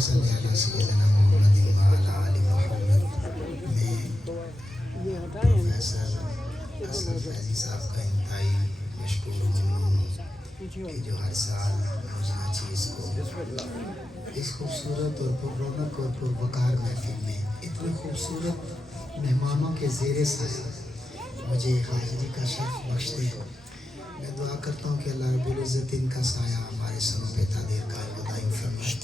صلی علی سیدنا محمد وعلی آل محمد میں پروفیسر اسد فیضی صاحب کا انتہائی مشکور و ممنون ہوں کہ جو ہر سال روزانہ چیز کو اس خوبصورت اور پررونق اور پروقار محفل میں اتنے خوبصورت مہمانوں کے زیر سایہ مجھے حاضری کا شرف بخشتے ہو. میں دعا کرتا ہوں کہ اللہ رب العزت ان کا سایہ ہمارے سروں پہ تا دیر قائم و دائم فرمائے.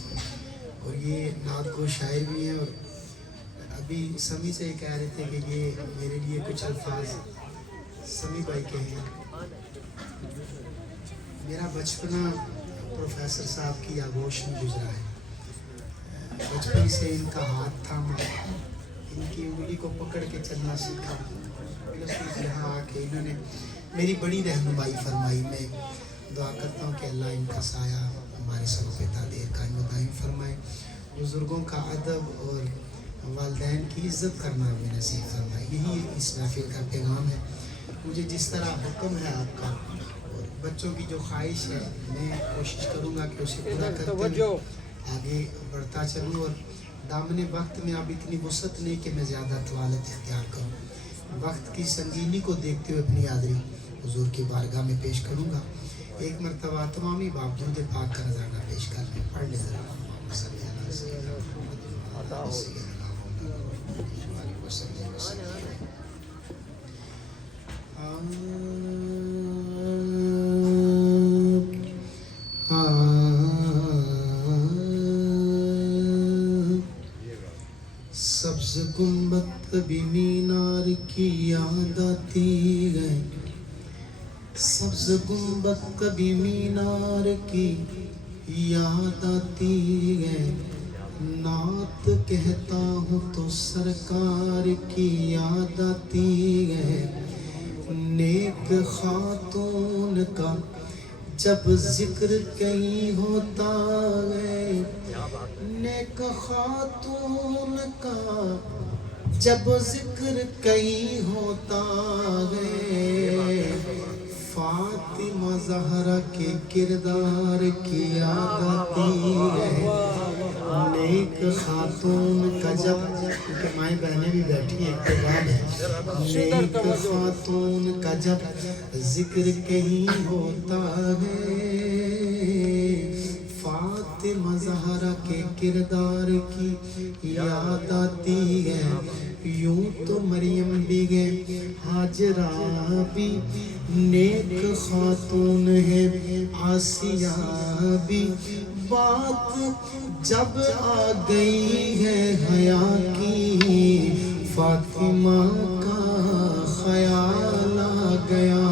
اور یہ نعت کو شاعر بھی ہیں اور ابھی سمی سے کہہ رہے تھے کہ یہ میرے لیے کچھ الفاظ سمی بھائی کے ہیں. میرا بچپنا پروفیسر صاحب کی آغوش میں گزرا ہے. بچپن سے ان کا ہاتھ تھاما, ان کی انگلی کو پکڑ کے چلنا سیکھا. یہاں آ کے انہوں نے میری بڑی رہنمائی فرمائی. میں دعا کرتا ہوں کہ اللہ ان کا سایہ ہمارے سروں پہ تا دیر قائم و دائم فرمائے. بزرگوں کا ادب اور والدین کی عزت کرنا ہمیں نصیب فرمائے. یہی اس محفل کا پیغام ہے. مجھے جس طرح حکم ہے آپ کا اور بچوں کی جو خواہش ہے میں کوشش کروں گا کہ اسے پورا کرتے ہوئے آگے بڑھتا چلوں. اور دامن وقت میں اب اتنی وسعت نہیں کہ میں زیادہ طوالت اختیار کروں. وقت کی سنگینی کو دیکھتے ہوئے اپنی حاضری حضور کی بارگاہ میں پیش کروں گا. ایک مرتبہ تمامی باوجود پاک کا نذرانہ پیش کر لیں. پڑھ لیں ذرا. سبز گنبد بھی مینار کی یاد آتی ہے. سبز گنبد کبھی مینار کی یاد آتی ہے. نعت کہتا ہوں تو سرکار کی یاد آتی ہے. نیک خاتون کا جب ذکر کہیں ہوتا ہے. نیک خاتون کا جب ذکر کہیں ہوتا ہے. فاطمہ زہرا کے کردار کی یاد آتی ہے. نیک خاتون کا جب, کیونکہ مائیں بہنیں بھی بیٹھی ہیں, اقتبال ہے. نیک خاتون کا جب ذکر کہیں ہوتا ہے. فاطمہ زہرا کے کردار کی یاد آتی ہے. یوں تو مریم بھی گئے, ہاجرہ بھی نیک خاتون ہے. آسیہ بھی. بات جب آ گئی ہے حیا کی, فاطمہ کا خیال آ گیا.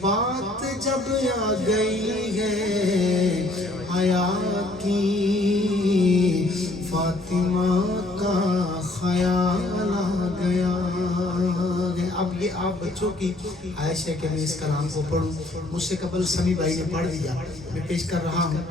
بات جب آ گئی ہے حیا کی, فاطمہ کا خیال آ گیا. اب یہ آپ بچوں کی خواہش ہے کہ میں اس کلام کو پڑھوں. مجھ سے قبل سمی بھائی نے پڑھ دیا, میں پیش کر رہا ہوں.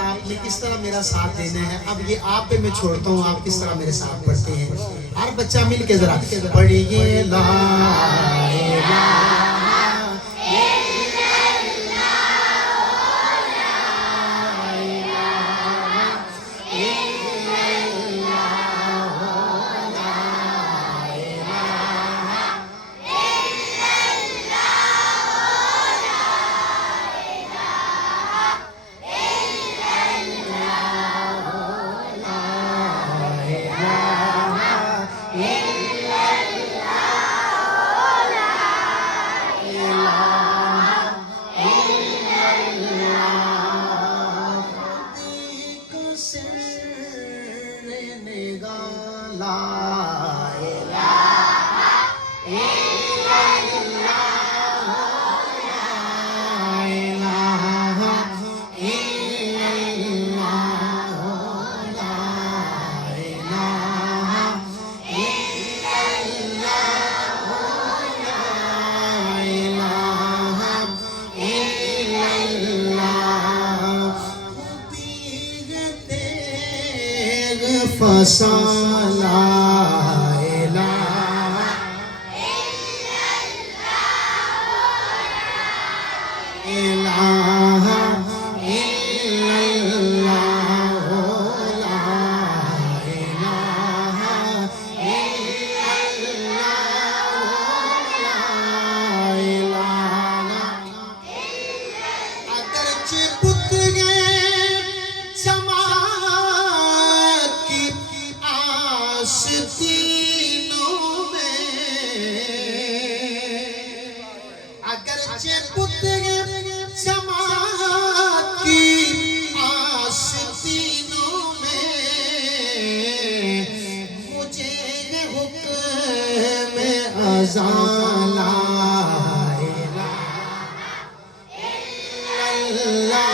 آپ نے کس طرح میرا ساتھ دینا ہے. اب یہ آپ پہ میں چھوڑتا ہوں, آپ کس طرح میرے ساتھ پڑھتے ہیں. ہر بچہ مل کے ذرا پڑھیے. لا الہ لا الہ الا اللہ لا الہ الا اللہ لا الہ الا اللہ لا الہ الا اللہ فسالا الہ الہ الا اللہ لا الہ الا اللہ اگرچہ بت گئے جماعت کی آستینوں میں اگرچہ بت گئے جماعت کی آستینوں میں مجھے حکم اذان لا الہ الا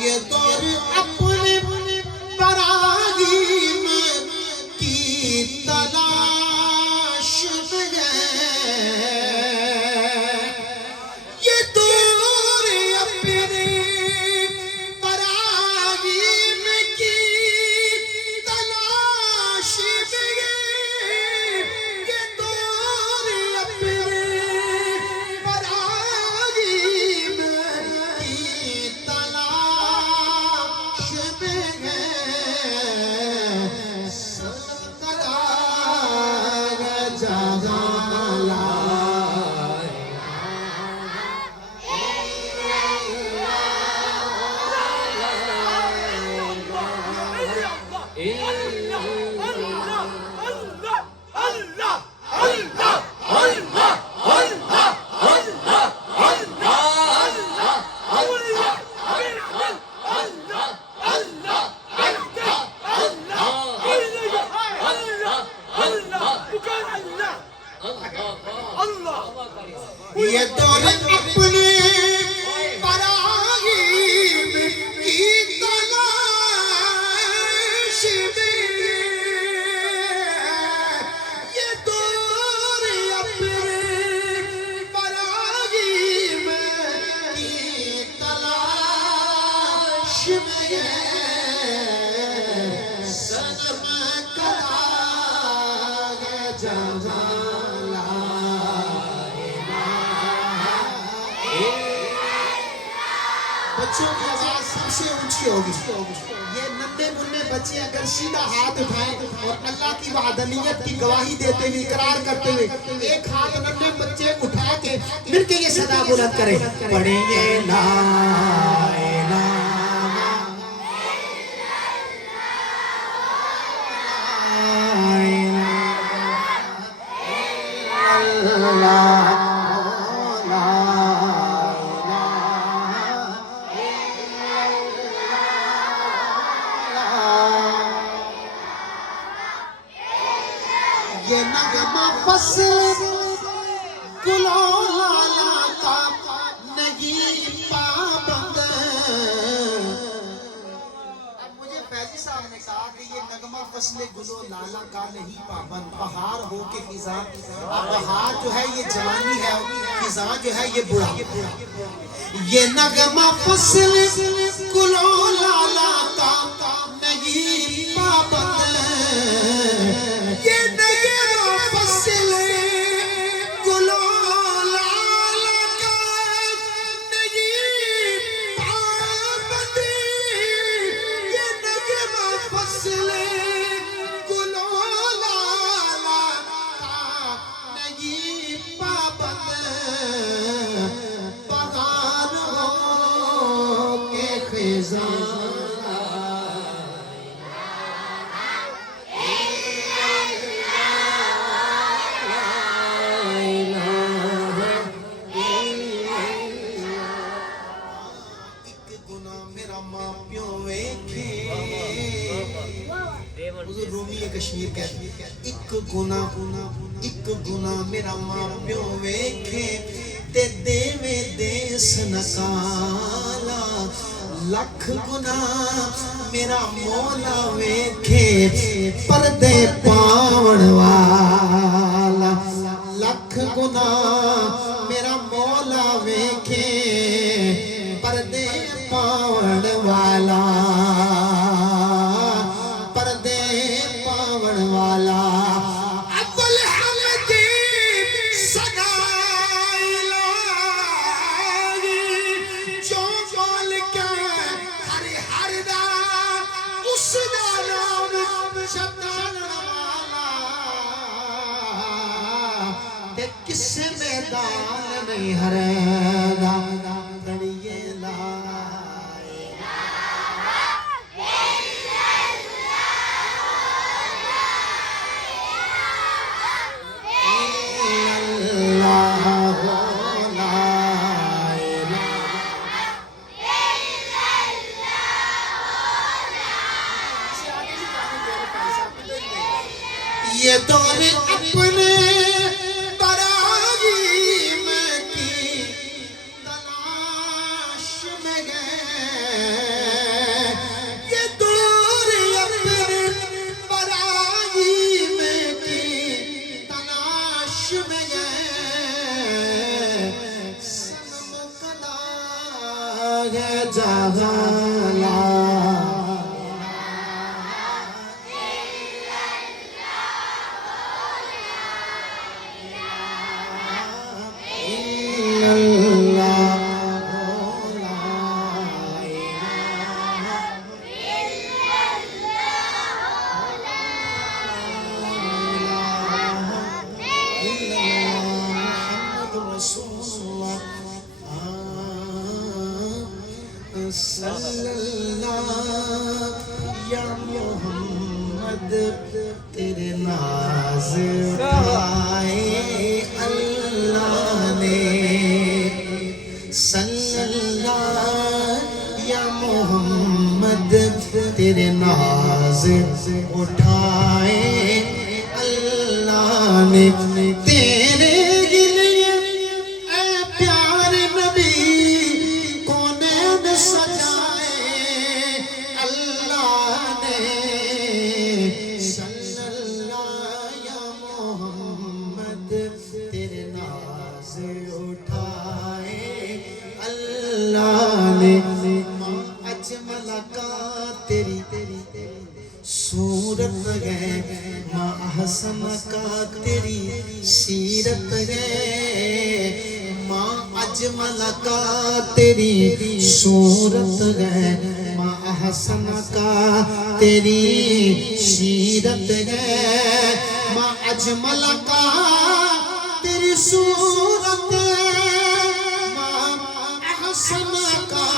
یہ دور اپنے براہیم کی تلاش میں ہے یہ دور اپنے براہیم کی تلاش میں ہے یہ دور اپنے براہیم کی تلاش میں ہے سرکار جہاں لا یہ دور اپنے براہیم کی تلاش میں یہ دور اپنے براہیم کی تلاش میں صنم کلام جہاں بچوں کی آواز سب سے اونچی ہوگی یہ ننھے منھے بچے اگر سیدھا ہاتھ اٹھائیں اور اللہ کی وحدانیت کی گواہی دیتے ہوئے اقرار کرتے ہوئے ایک ہاتھ ننھے بچے اٹھا کے مل کے یہ صدا بلند کریں پڑھیں گے لا الہ الا اللہ یہ نغمہ فصل گلوں لالا کا نہیں پابند اب مجھے فیضی صاحب نے کہا کہ یہ نغمہ فصل گلوں لالا کا نہیں پابند بہار ہو کے خزاں بہار جو ہے یہ جوانی ہے خزاں جو ہے یہ بڑھا یہ نغمہ فصل گلوں لالا کا نہیں پابند یہ نغمہ فصل گلوں لالا کا نہیں پابند یہ نغمہ فصل گلوں بشیر کہتے ایک گناہ میرا ماں پیو ویکھے تے دیوے دیس نکالا لکھ گناہ میرا مولا ویکھے پردے پاون والا لکھ گناہ میرا مولا ویکھے پردے پاون والا پردے پاون والا ابل حمدی سگائی لائی جو بول کے ہر دا اس دا نام شتان والا تے کس میدان نہیں ہر دا دڑیے یہ دور اپنے براغیم کی تلاش میں گئے یہ دور اپنے براغیم کی تلاش میں گئے سنم کدا ہے جاغالا صلی اللہ یا محمد تیرے ناز اٹھائے اللہ نے صلی اللہ یا محمد تیرے ناز اٹھائے اللہ نے تیرے لیے اے پیار نبی کونین سجائے اللہ نے صلی اللہ یا محمد تیرے ناز اٹھائے اللہ نے اجمل کا تیری صورت ہے ماں احسن کا تیری سیرت ہے ماں اجمل کا تیری صورت ہے ماں احسن کا تیری سیرت ہے ماں اجمل کا تیری صورت ہے ماں احسن کا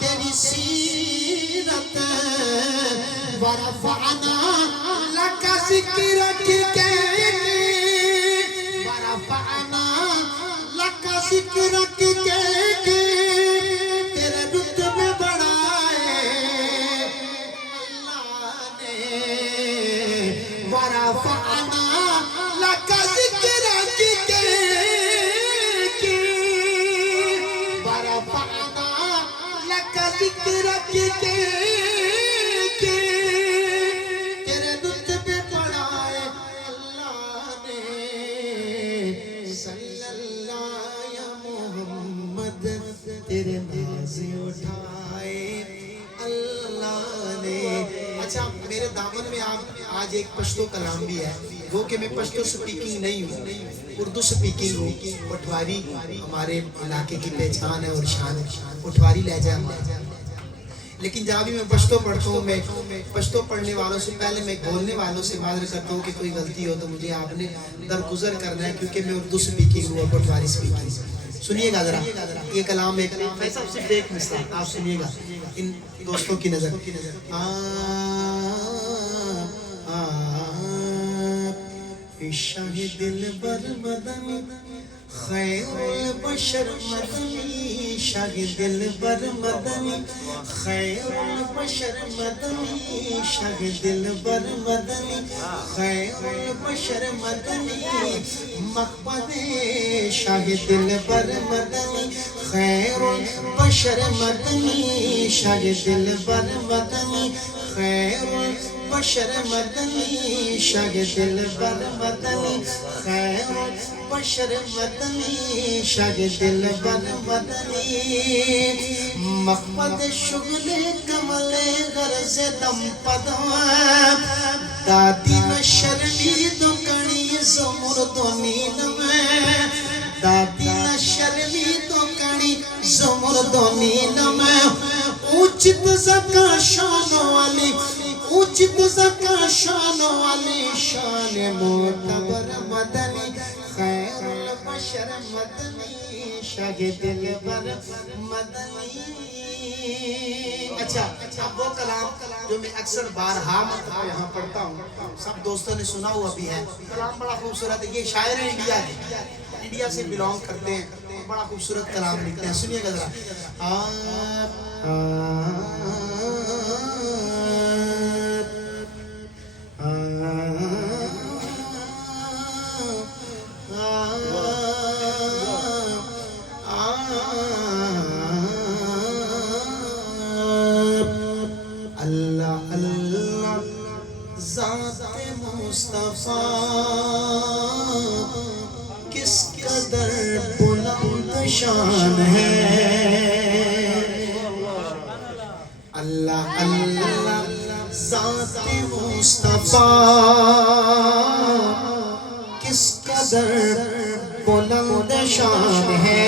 تیری سیرت ہے ورفعنا لك ذکرک ورفعنا لك ذکرک تیرے رتبے بڑھائے اللہ نے ورفعنا لك ذکرک ورفعنا لك ذکرک تیرے ناز اٹھائے اللہ نے اچھا میرے دامن میں آج ایک پشتو کلام بھی ہے وہ کہ میں پشتو سپیکنگ نہیں ہوں اردو سپیکنگ ہوں پٹواری ہمارے علاقے کی پہچان ہے اور شان پٹواری لہجہ لیکن جہاں بھی میں پشتو پڑھتا ہوں میں پشتو پڑھنے والوں سے پہلے میں بولنے والوں سے معذرت کرتا ہوں کہ کوئی غلطی ہو تو مجھے آپ نے درگزر کرنا ہے کیونکہ میں اردو سپیکنگ ہوں اور پٹواری سپیکنگ سنیے گا ذرا یہ کلام ایک صرف ایک مثال آپ سنیے گا ان دوستوں کی نظر شاہ دل بر مدن خیر البشر مدنی شاہ دل بر مدنی خیر البشر مدنی شاہ دل بر مدنی خیر البشر مدنی مقبد شاہ دل بر مدنی خیر البشر مدنی شاہ دل بر مدنی خیر البشر مدنی شاہ دل بر مدنی خیر البشر مدنی شاہ دل بر مدنی مقبد شغل کمل غرض دم پدوام دادی نشرمی دو کنی زمردونی نمیں دادی نشرمی دو کنی زمردونی نمیں اوچت زکا شانو والی اوچت زکا شانو والی شان معتبر مدنی خیر البشر مدنی شاہ دل بر مدنی اچھا اب وہ کلام جو میں اکثر بارہا مرتبہ یہاں پڑھتا ہوں سب دوستوں نے سنا ہوا بھی ہے کلام بڑا خوبصورت ہے یہ شاعر انڈیا ہے انڈیا سے بلونگ کرتے ہیں بڑا خوبصورت کلام لکھتے ہیں سنیے گا ذرا کس قدر بلند شان ہے اللہ اللہ ذات مصطفیٰ کس قدر بلند شان ہے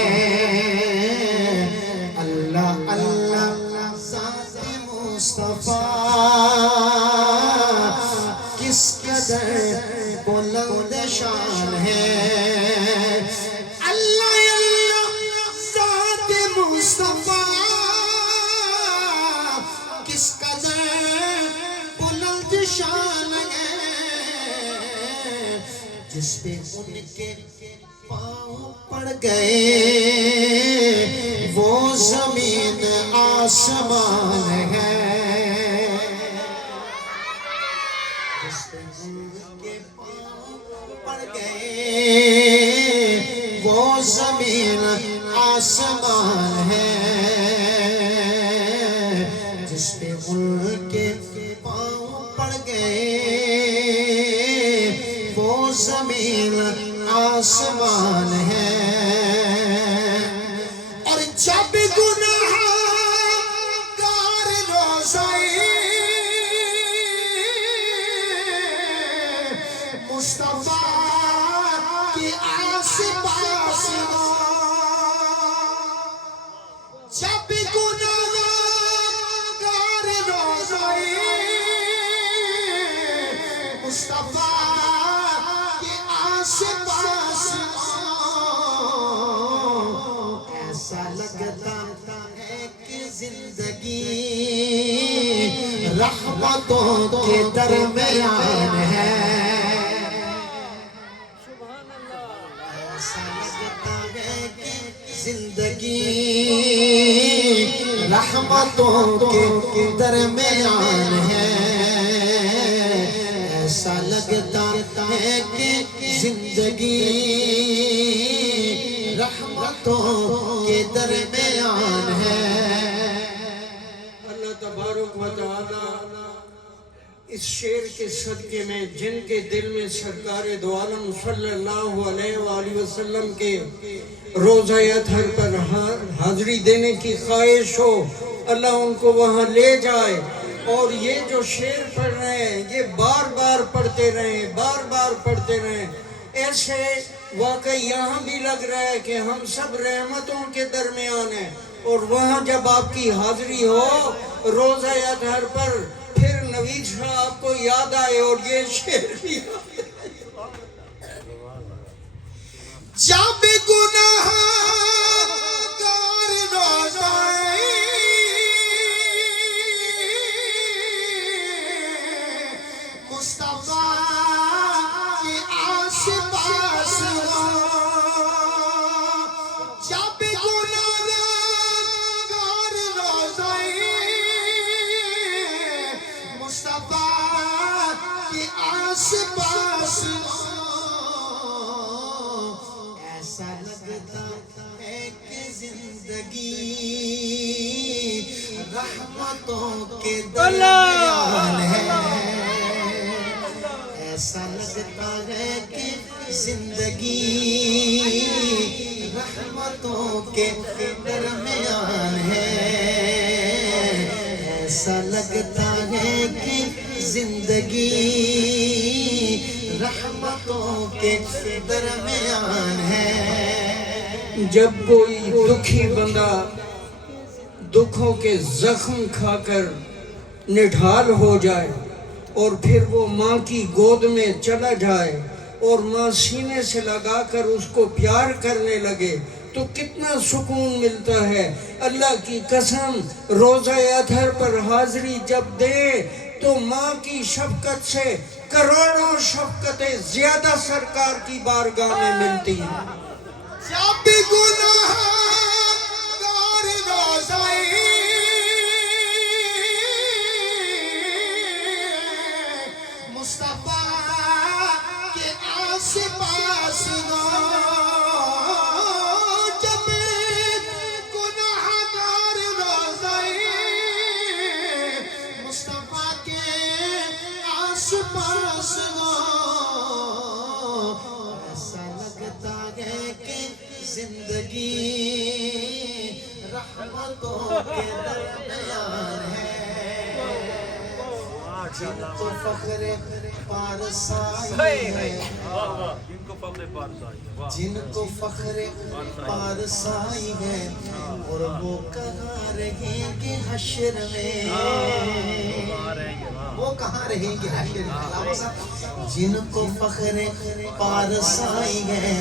اللہ اللہ ذات مصطفیٰ کس قدر بلند شان ہے اللہ اللہ ذات مصطفیٰ کس قدر بلند شان ہے جس پہ ان کے پاؤں پڑ گئے وہ زمین آسمان ہے وہ زمین آسمان ہے جس پہ ان کے پاؤں پڑ گئے وہ زمین آسمان ہے اور جب گناہ گار روزائے مصطفیٰ کے آس پاس جب گناہگار روزائے مصطفیٰ کے آس پاس ایسا لگتا ہے کہ زندگی رحمتوں کے درمیان ہے زندگی رحمتوں کے درمیان ہے ایسا لگتا ہے کہ زندگی رحمتوں کے درمیان ہے اللہ تبارک و تعالی اس شعر کے صدقے میں جن کے دل میں سرکار دو عالم صلی اللہ علیہ وآلہ وسلم کے روزہ اطہر پر حاضری دینے کی خواہش ہو اللہ ان کو وہاں لے جائے اور یہ جو شعر پڑھ رہے ہیں یہ بار بار پڑھتے رہیں بار بار پڑھتے رہیں ایسے واقعی یہاں بھی لگ رہا ہے کہ ہم سب رحمتوں کے درمیان ہیں اور وہاں جب آپ کی حاضری ہو روزہ اطہر پر پھر نوید شاہ آپ کو یاد آئے اور یہ شعر بھی جب گناہگار روزائے مصطفیٰ کے آس پاس رحمتوں کے درمیان ہے ایسا لگتا ہے کہ زندگی رحمتوں کے درمیان ہے ایسا لگتا ہے کہ زندگی رحمتوں کے درمیان ہے جب کوئی دکھی بندہ دکھوں کے زخم کھا کر نڈھال ہو جائے اور پھر وہ ماں کی گود میں چلا جائے اور ماں سینے سے لگا کر اس کو پیار کرنے لگے تو کتنا سکون ملتا ہے۔ اللہ کی قسم روزہ اطہر پر حاضری جب دے تو ماں کی شفقت سے کروڑوں شفقتیں زیادہ سرکار کی بارگاہ میں ملتی ہیں۔ جب گناہ گار روزائے مصطفیٰ کے آس پاس گو جب گناہ گار روزائے مصطفیٰ کے آس پاس گو ایسا لگتا ہے کہ زندگی رحمتوں کے درمیان ہے جن کو فخر پارسائی ہے جن کو فخر پارسائی ہے اور وہ کہاں رہیں گے حشر میں وہ کہاں رہیں گے حشر میں جن کو فخر پارسائی ہے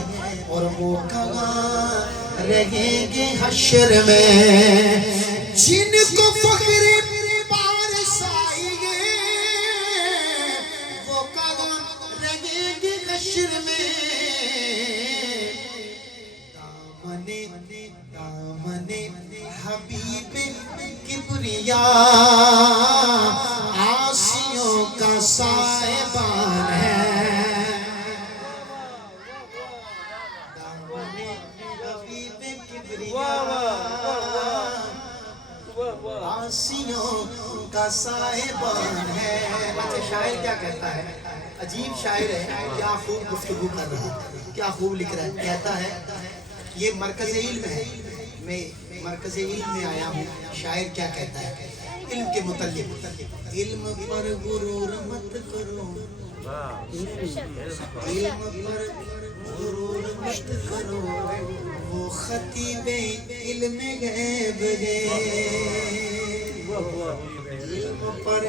اور وہ کہاں رہیں گے حشر میں جن کو فخر پارسائی ہے وہ کہاں رہیں گے حشر میں دامن حبیب کبریا آسیوں کا سائبان ہے دامن حبیب کبریا آسیوں کا سائبان ہے۔ اچھا شاعر کیا کہتا ہے؟ عجیب شاعر ہے، کیا خوب گفتگو کر رہا ہے، کیا خوب لکھ رہا ہے۔ کہتا ہے یہ مرکز علم ہے، میں مرکز علم میں آیا ہوں۔ شاعر کیا کہتا ہے علم کے متعلق؟ علم پر غرور مت کرو، علم پر غرور مت کرو، وہ خطیب علم غیب ہے۔ علم پر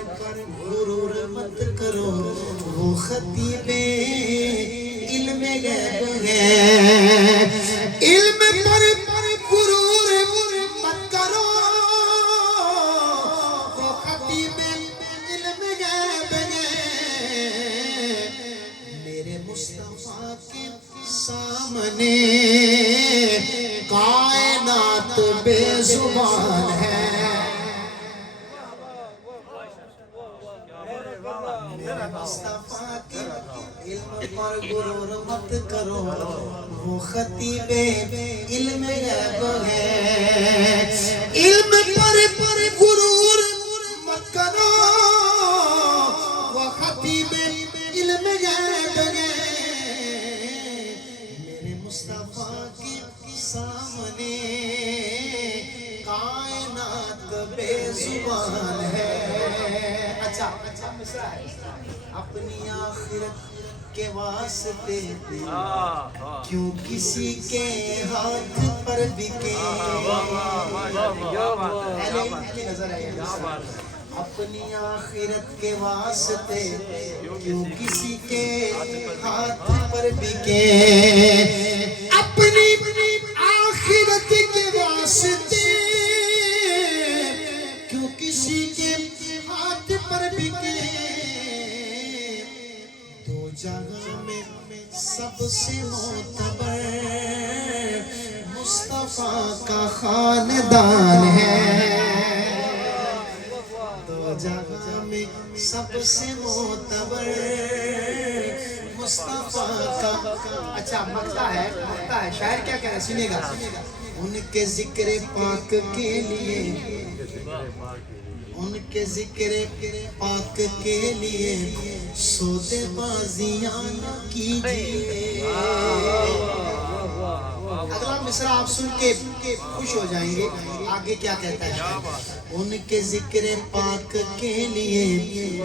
غرور مت کرو، وہ خطیب علم غیب ہے۔ علم پر غرور مت کرو، وہ خطیب علم غیب ہے۔ میرے مصطفیٰ کے سامنے کائنات بے زبان ہے۔ میرے مصطفیٰ کے علم پر غرور مت کرو، وہ خطیب علم غیب ہے۔ علم پر غرور مت کرو، وہ خطیب علم غیب ہے۔ میرے مصطفیٰ کے سامنے کائنات بے زبان ہے۔ اچھا مصرع ہے، اپنی آخرت کے واسطے کیوں کسی کے ہاتھ پر بکے۔ نظر آئے اپنی آخرت کے واسطے کیوں کسی کے ہاتھ پر بکے۔ اپنی آخرت کے واسطے کیوں کسی کے ہاتھ پر بکے۔ دو جہاں میں سب سے معتبر مصطفیٰ کا خاندان ہے۔ دو جہاں میں سب سے معتبر مصطفیٰ کا۔ اچھا مقطع ہے شاعر کیا کہہ رہا ہے سنیے گا۔ ان کے ذکر پاک کے لیے ان کے ذکر پاک کے لیے سودے بازیاں نہ کیجئے. اگلا مصرع آپ سن کے خوش ہو جائیں گے. آگے کیا کہتا ہے؟ ان کے ذکر پاک کے لیے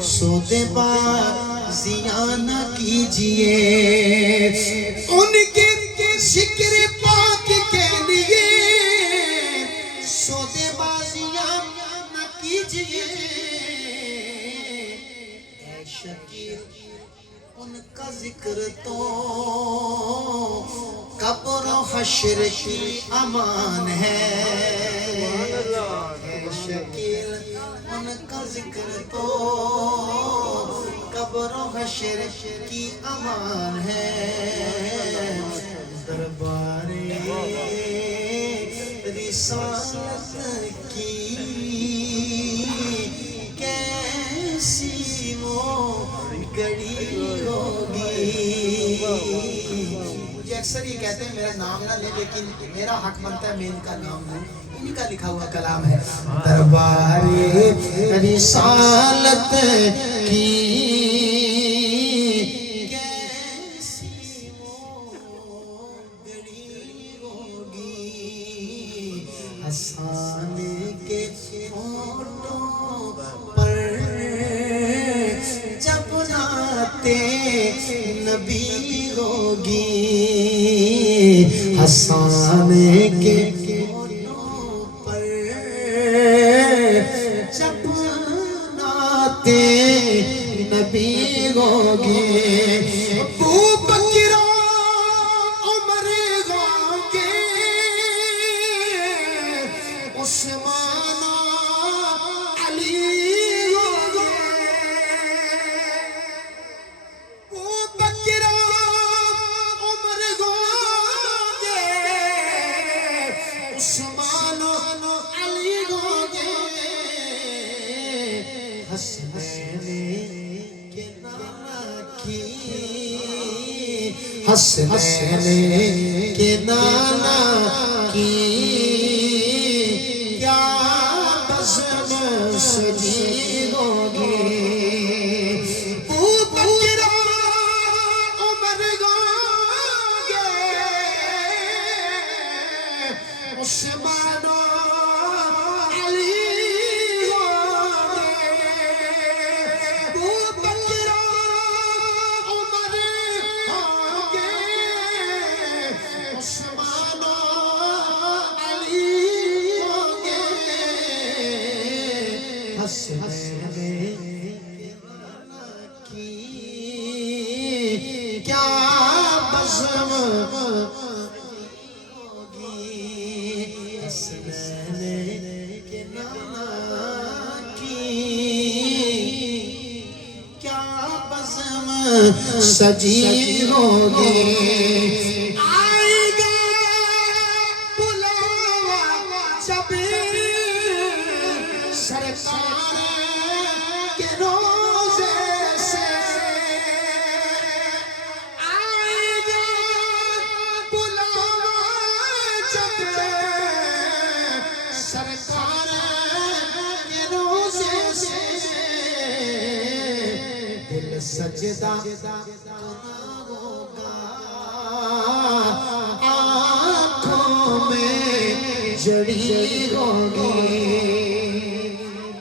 سودے بازیاں نہ کیجئے. ان کے ذکر پاک کے لیے سودے بازیاں نہ کیجئے. اے شکیل ان کا ذکر تو قبر و حشر کی امان ہے. اے شکیل ان کا ذکر تو قبر و حشر کی امان ہے. دربار رسالت کی کیسی وہ گھڑی ہوگی. مجھے اکثر یہ کہتے ہیں میرا نام نہ لے لیکن میرا حق بنتا ہے میں ان کا نام لوں. انہی کا لکھا ہوا کلام ہے. دربار رسالت کی کیسی وہ گھڑی ہوگی. حسان کے ہونٹوں پر جب نعت نبی ہوگی. حسان کے ہونٹوں پر جب نعت نبی ہوگی. ابو بکر عمر ہوگے عثمان علی ہوگے. ابو بکر عمر ہوگے عثمان علی ہوگے. حسنین کے نانا کی حسنین کے نانا کی کیا بزم سجی ہوگی. ابو بکر عمر ہوگے عثمان علی ہوگے. ابو بکر عمر ہوگے عثمان علی ہوگے. حسنین کی کیا بزم ہوگی. حسنین کے نانا کی کیا بزم سجی ہوگی. آئے گا بلاوا جب سرکار کے روزے سے. آئے گا بلاوا جب سرکار کے روزے سے. دل سجدہ ہوگا آنکھوں میں جڑی ہوگی.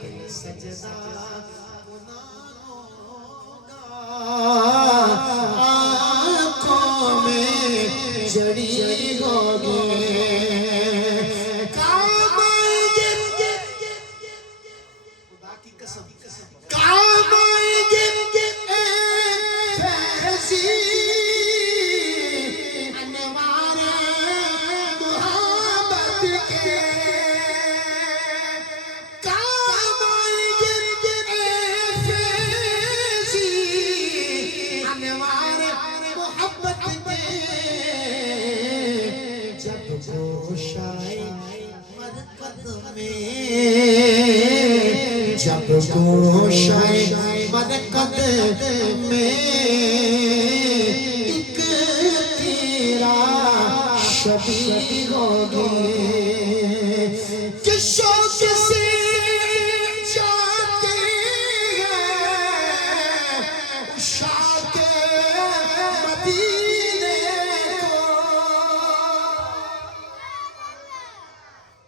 دل سجدہ ہوگا آنکھوں میں جڑی ہوگی. کام آئیں گے خدا کی قسم کام آئیں گے فیضی انوار محبت کے. کام آئیں گے فیضی انوار محبت کے. جب گوشائے مرکز میں جب گوشائے مرکز میں ایک تیرا شبی ہوگی. کہ شوق سے مدینے کو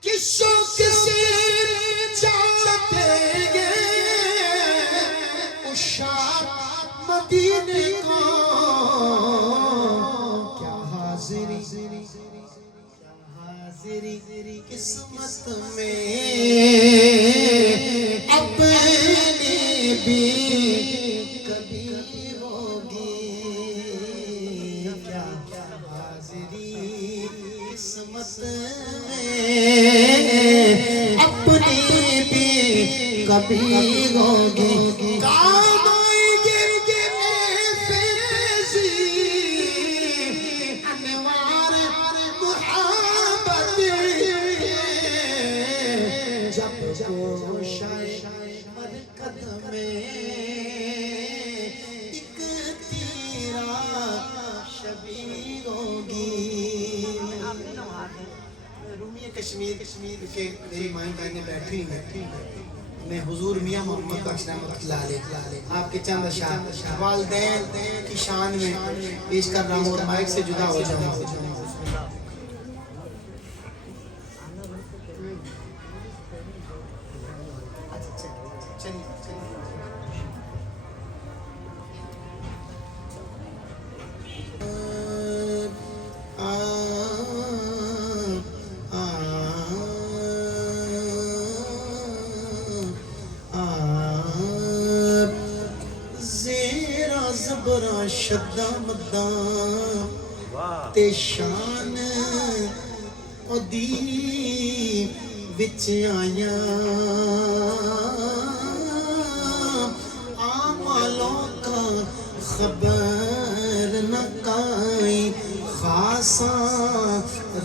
کس شوق سے چاہتے ہیں عشاق مدینے کو کیا حاضری قسمت میں اپنے بھی کبھی ہوگی کیا حاضری قسمت میں اپنی بھی کبھی ہوگی کام آئیں گے فیضی انوار محبت جب گوشائے مرکز میں ایک تیرا شبیہ ہوگی رومی کشمیر کے میری مائیں بہنیں بیٹھی ہیں میں حضور میاں محمد بخش رحمت اللہ علیہ آپ کے چند اشعار والدین کی شان میں پیش کر رہا ہوں اور مائک سے جدا ہو جاؤں زبرا شدہ مدام تے شان ادی وچ آیا آمالوں کا خبر نہ کائی خاصا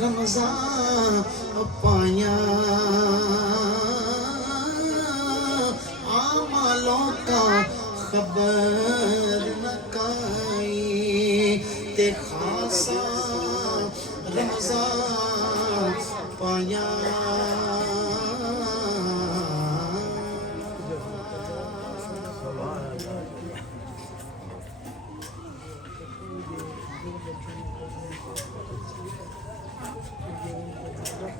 رمضان پایا آمالوں کا خبر نہ کائی تے خاصا رمضان پایا